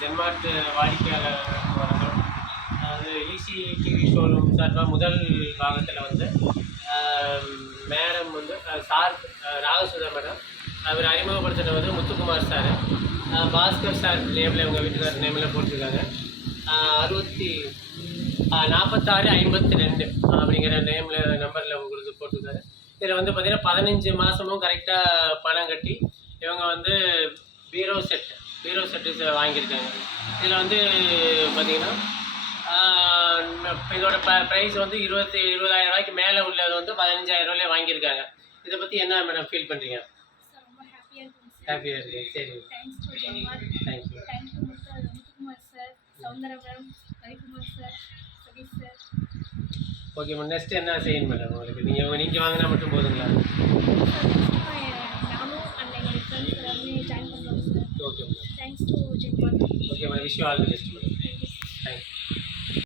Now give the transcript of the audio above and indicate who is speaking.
Speaker 1: ஜென்மார்ட் வாடிக்கையாளர் அது easy TV showroom சார்பாக முதல் பாகத்தில் வந்து மேடம் வந்து சார் ராகசுதா மேடம். அவர் அறிமுகப்படுத்தின வந்து முத்துக்குமார் சார். பாஸ்கர் சார் நேமில் இவங்க வீட்டுக்காரர் நேமில் போட்டிருக்காங்க. அறுபத்தி நாற்பத்தாறு ஐம்பத்தி ரெண்டு அப்படிங்கிற நேமில் நம்பரில் உங்களுக்கு போட்டிருக்காரு. இதில் வந்து பார்த்திங்கன்னா பதினஞ்சு மாதமும் கரெக்டாக பணம் கட்டி இவங்க வந்து பீரோ செட் சர்டிஃபிகேட் வாங்கியிருக்காங்க. இதில் வந்து பார்த்தீங்கன்னா இதோட ப ப்ரைஸ் வந்து இருபத்தி இருபதாயிரம் ரூபாய்க்கு மேலே உள்ளது வந்து பதினஞ்சாயிரம் ரூபாயிலே வாங்கியிருக்காங்க. இதை பற்றி என்ன மேடம் ஃபீல் பண்ணுறீங்க
Speaker 2: ஹாப்பியாக
Speaker 1: இருக்கு சரி. தேங்க்யூ ஓகே மேம் நெக்ஸ்ட் என்ன செய்யணும் மேடம் உங்களுக்கு? நீங்கள் நீங்கள் வாங்கினா மட்டும் போதுங்களா?
Speaker 2: చెప్పండి. ఓకే మరి
Speaker 1: విషయం all the best madam thank you